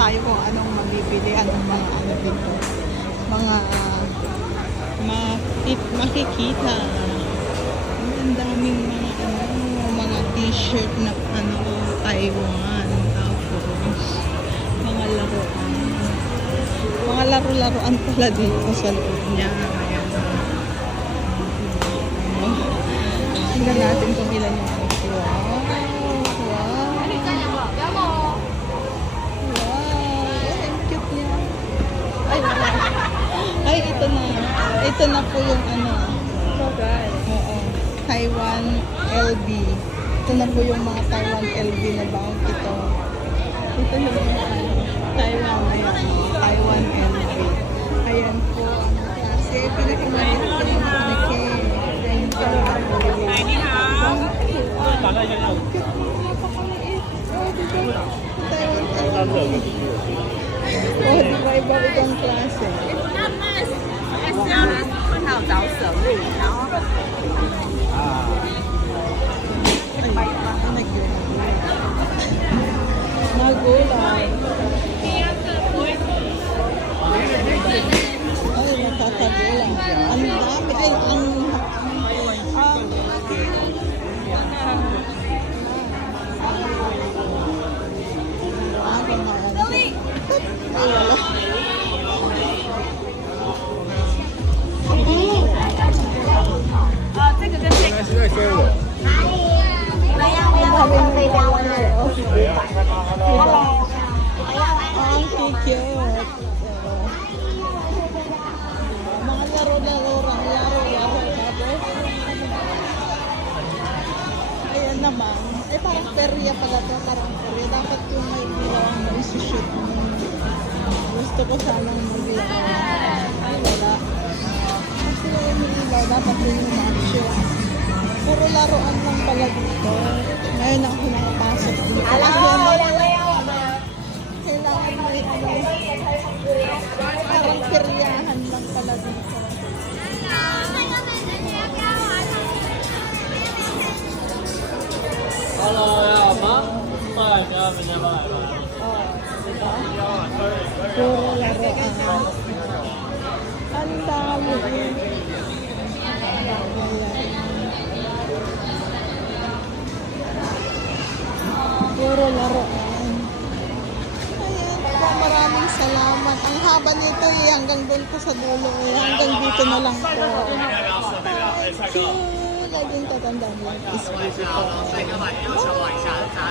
tayo kung anong mabibili, anong mga ano dito. Mga makikita. Ang daming mga t-shirt na Taiwan. Tapos, mga laruan. Mga laro-laruan pala dito sa loob niya. Ayan. Tingnan natin kung ilan yung wow. Ay, ito na. Ito na po yung Oo. Taiwan LB. Ito na po yung mga Taiwan LB na bang ito. Ito yung mga Taiwan. Ayan. Taiwan LB. Ayan po. Ang klase. Pinakamaliit po yung maneke. Ayan po. Napakaliit. Oh, diba? Taiwan LB. Oh, diba? Iba-ibang klase. 还有找省力，然后 Magulay. Ay, nakakagulang. Ang dami. Ay, ang cute. Mga laro-laro. Tapos, ayan naman. Eh, parang perya pala to. Parang perya. Dapat yung may ilaw ang may-shoot. Gusto ko sanang mag-ilaw. Ay, wala. Kasi yung ilaw, dapat yung mag-shoot. Puro laruan lang pala dito. Ngayon ako nakapasok dito. Kailangan may parang peryahan lang pala dito. Hello， 要吗？过来，不要人家过来吧。 Diba? Puro laruan. Ang dami. Puro laruan. Ayan. Maraming salamat. Ang haba nito hanggang doon po sa dulo. Hanggang dito na lang po. Thank you. Laging tatandaan lang is beautiful.